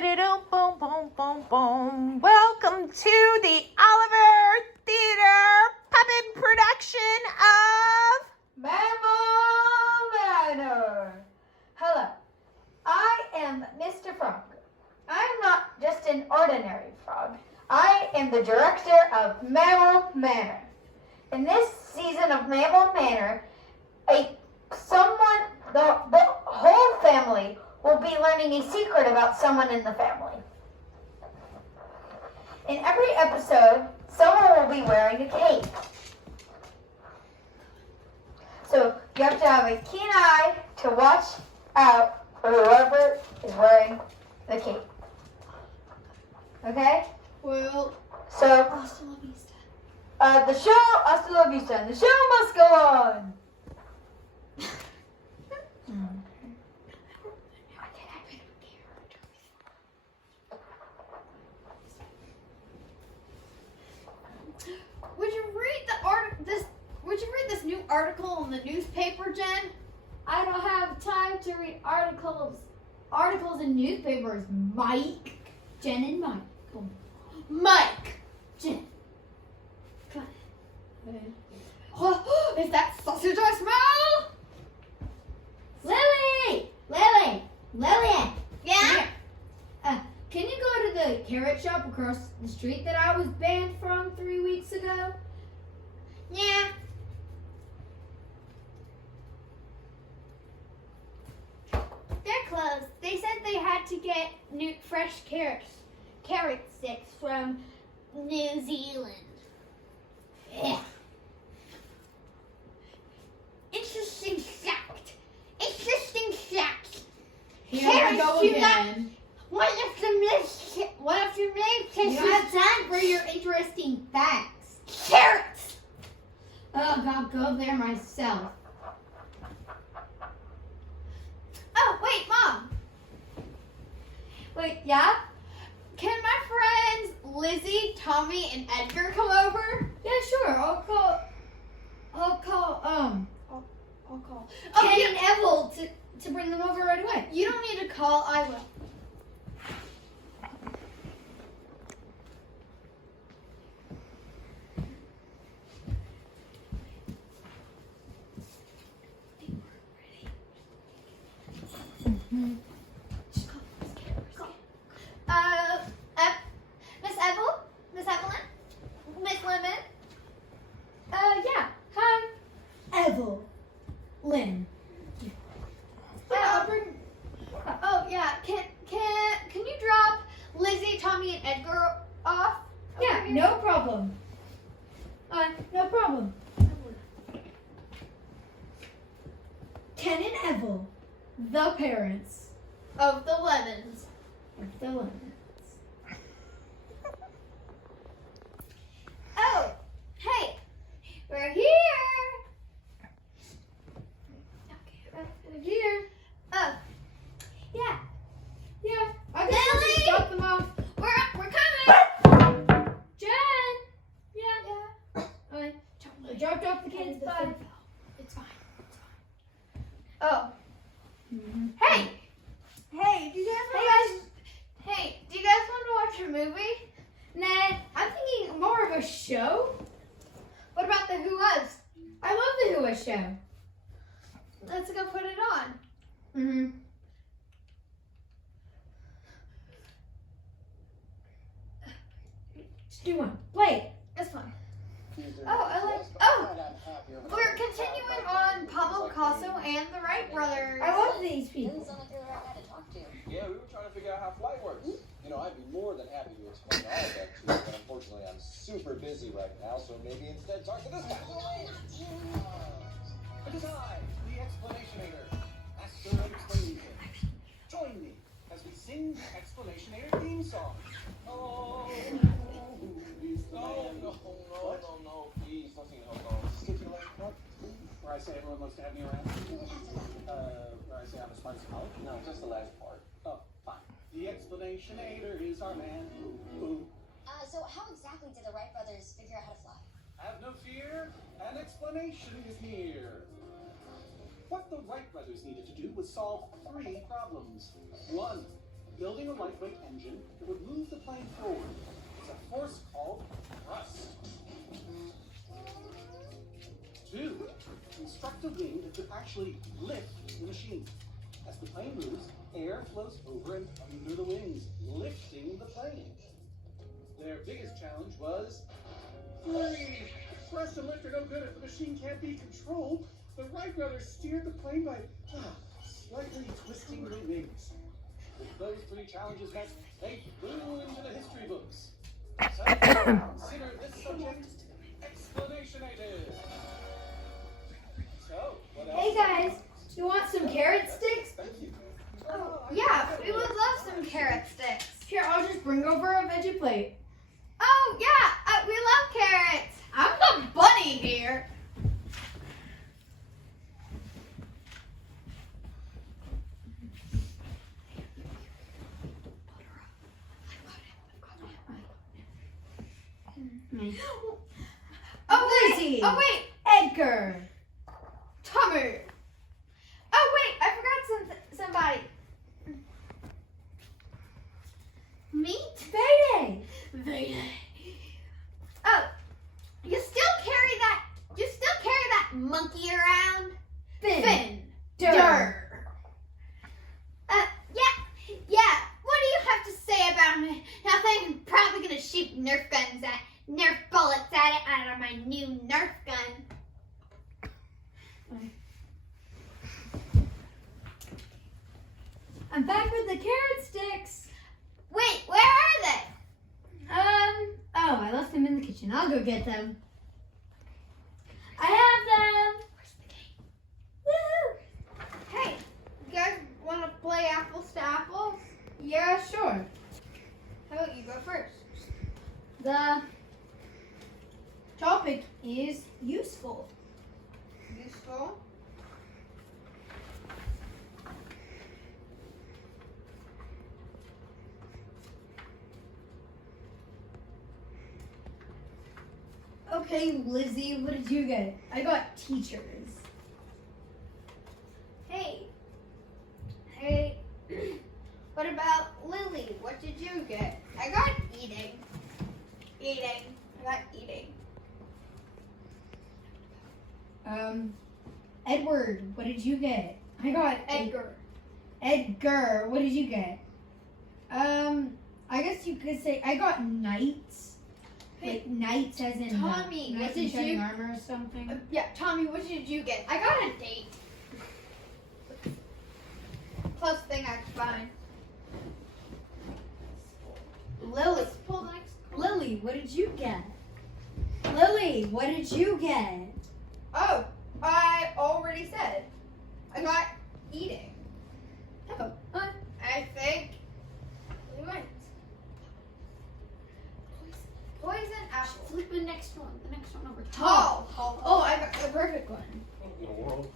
Boom, boom, boom, boom, boom. Welcome to the Oliver Theater puppet production of Mammal Manor. Hello, I am Mr. Frog. I'm not just an ordinary frog. I am the director of Mammal Manor. In this season of Mammal Manor, the whole family will be learning a secret about someone in the family. In every episode, someone will be wearing a cape. So you have to have a keen eye to watch out for whoever is wearing the cape. Okay? Well, So, hasta la vista. the show, hasta la vista, and the show must go on. Would you read this new article in the newspaper, Jen? I don't have time to read articles in newspapers, Mike. Jen and Mike. Come on. Mike. Jen. Come on. Oh, is that sausage I smell? Lily. Yeah? Can you go to the carrot shop across the street that I was banned from 3 weeks ago? Yeah. They're closed. They said they had to get new fresh carrot sticks from New Zealand. Yeah. Interesting fact. Here we go again. What if your name You don't have time for your interesting facts. carrots? Ugh, I'll go there myself. Oh, wait, Mom. Wait, yeah? Can my friends Lizzie, Tommy, and Edgar come over? Yeah, sure. I'll call Oh, Ken you, and Evel to bring them over right away. you don't need to call, I will. Miss Evelyn? Miss Lemon? Yeah. Hi. Evel. Lynn. I'll bring. Oh yeah. Can you drop Lizzie, Tommy, and Edgar off? Yeah, over here? no problem. No problem. Ken and Evel, the parents Of the Lemons. of the Lemons. Oh, hey, we're here. We're here. Oh, yeah. Yeah, I Lily! just drop them off. We're coming. Jen! Yeah. I dropped off the kids. Bye. It's fine. Oh, Mm-hmm. hey, do you guys do you guys want to watch a movie? Nah, I'm thinking more of a show. What about the Who Was? I love the Who Was show. Let's go put it on. Mm-hmm. Just do one. Play it. It's fun. Oh, we're continuing on Pablo Picasso and the Wright brothers. I love these people. Yeah, we were trying to figure out how flight works. You know, I'd be more than happy to explain all of that to you, but unfortunately I'm super busy right now, so maybe instead talk to this guy. It is I, the Explanationator, Master of Explanation. Join me as we sing the Explanationator theme song. Oh, please. No, please, don't sing no. Skip to the last part, where I say everyone wants to have me around. Where I say I'm as smart as college. No, just the last part. Oh, fine. The Explanationator is our man. Ooh. So how exactly did the Wright brothers figure out how to fly? Have no fear, an explanation is near. What the Wright brothers needed to do was solve 3 problems. 1, building a lightweight engine that would move the plane forward. It's a force called thrust. 2. Construct a wing that could actually lift the machine. As the plane moves, air flows over and under the wings, lifting the plane. Their biggest challenge was 3. Thrust and lift are no good if the machine can't be controlled. The Wright brothers steered the plane by slightly twisting the wings. With those 3 challenges met, they flew into the history books. So, consider this subject explanation-ated. So, what else? Hey guys, you want some carrot sticks? Thank you. Yeah, we would love some carrot sticks. Here, I'll just bring over a veggie plate. Oh, yeah, we love carrots. I'm the bunny here. Lizzie. Oh, wait. Edgar. Tommy. Oh, wait, I forgot somebody. Meat? Fayday. Oh, you still carry that monkey around? Finn. Dur. Yeah. What do you have to say about me? Nothing. I'm probably gonna shoot Nerf bullets at it out of my new Nerf gun. I'm back with the carrot sticks. Wait, where are they? Oh, I left them in the kitchen. I'll go get them. I have them. Woo! Hey, you guys want to play apples to apples? Yeah, sure. How about you go first? The topic is useful. Useful. Okay, Lizzie, what did you get? I got teachers. Hey, what about Lily? What did you get? I got eating. I got eating. Edward, what did you get? I got Edgar. Edgar, what did you get? I guess you could say I got knights. Like knights as in Tommy, knights what in did shining you? armor or something. Yeah, Tommy, what did you get? I got a date. Close thing I could find. Lily, Pull the next. Lily, what did you get? Lily, what did you get? Oh, I already said. I got eating. Oh, I think we went. Poison apple. Flip the next one. The next one over. Tall. Oh, I got the perfect one. In the world.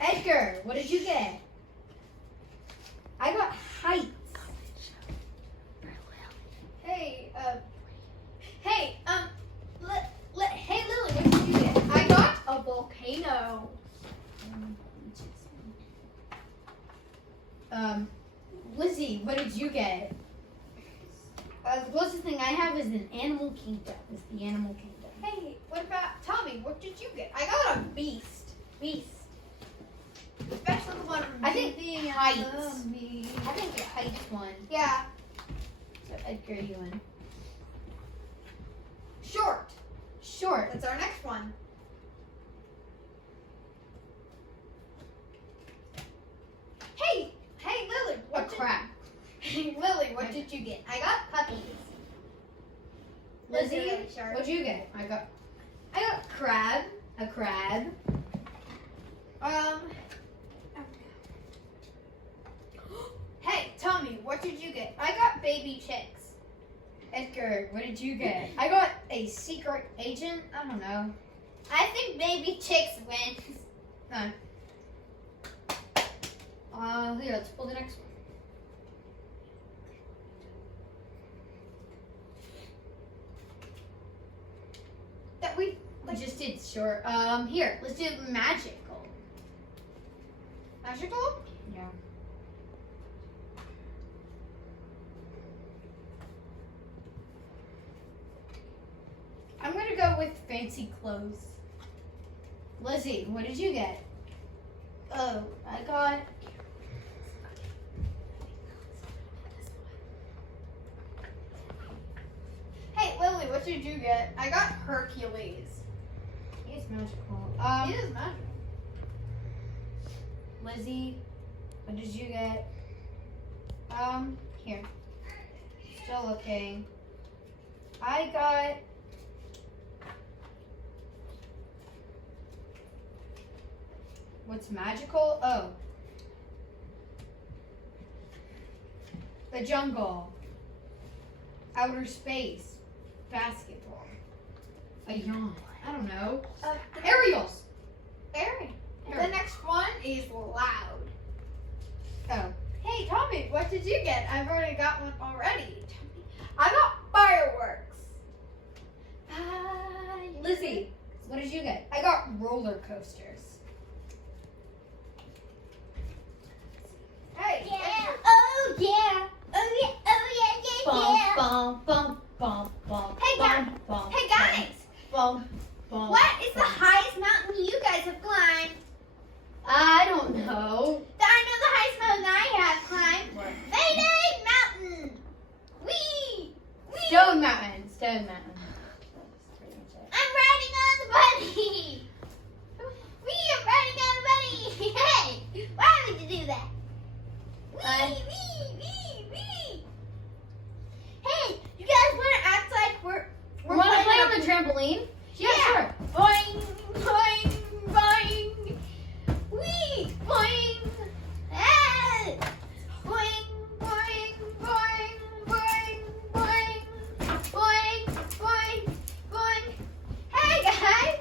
Edgar, what did you get? I got heights. Hey, hey, Lily, what did you get? I got a volcano. Lizzie, what did you get? The closest thing I have is an animal kingdom. It's the animal kingdom. Hey, what about Tommy? What did you get? I got a beast. Especially the one from I think Beauty and heights. the Beast. I think the heights one. Yeah, So Edgar, you win. short. Short. That's our next one. Hey, Lily, A what did crab. Lily, what did you get? I got puppies. Lizzie, Really short. what'd you get? I got crab. A crab. Hey, Tommy, what did you get? I got baby chicks. Edgar, what did you get? I got a secret agent. I don't know. I think baby chicks wins. No. Here, let's pull the next one. That we We just did short. Here, let's do magical. magical? Yeah. I'm gonna go with fancy clothes. Lizzie, what did you get? Oh, I got. Hey, Lily, what did you get? I got Hercules. He's magical. He is magical. Lizzie, what did you get? Here. Still looking. I got. What's magical? Oh. The jungle. Outer space. Basketball. A yawn. I don't know. Aerials. Aaron. The next one is loud. Oh. Hey, Tommy, what did you get? I've already got one already. I got fireworks. Lizzie, what did you get? I got roller coasters. Hey, Oh yeah. Oh yeah. Oh yeah. Bum, bum, bum, bum, Hey, bum, bum, Hey guys, bum, bum. what is the highest mountain you guys have climbed? I don't know. I know the highest mountain I have climbed. What? Mayday Mountain. Wee. Wee. Stone Mountain. Stone Mountain. I'm riding on the bunny. Wee, I'm riding on the bunny. Hey, why would you do that? Wee, wee, wee. Hey, you guys want to act like we're Want to play playing on the trampoline? Yeah. Sure. Boing, boing, boing. Wee, boing. Hey. Boing, boing, boing, boing, boing. Boing, boing, boing. Hey guys,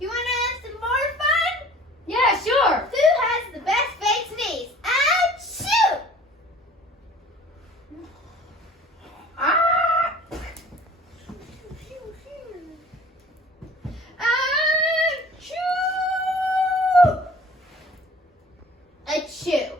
you want to have some more fun? Yeah, sure. Who has the best fake sneeze? And shoot! Ah! Achoo!